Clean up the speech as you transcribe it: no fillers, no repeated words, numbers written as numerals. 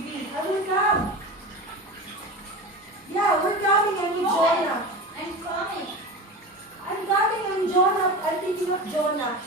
baby. I will come. Yeah, we're coming. I need Jonah. I'm coming. I'm coming. I'm Jonah. I'm picking up Jonah.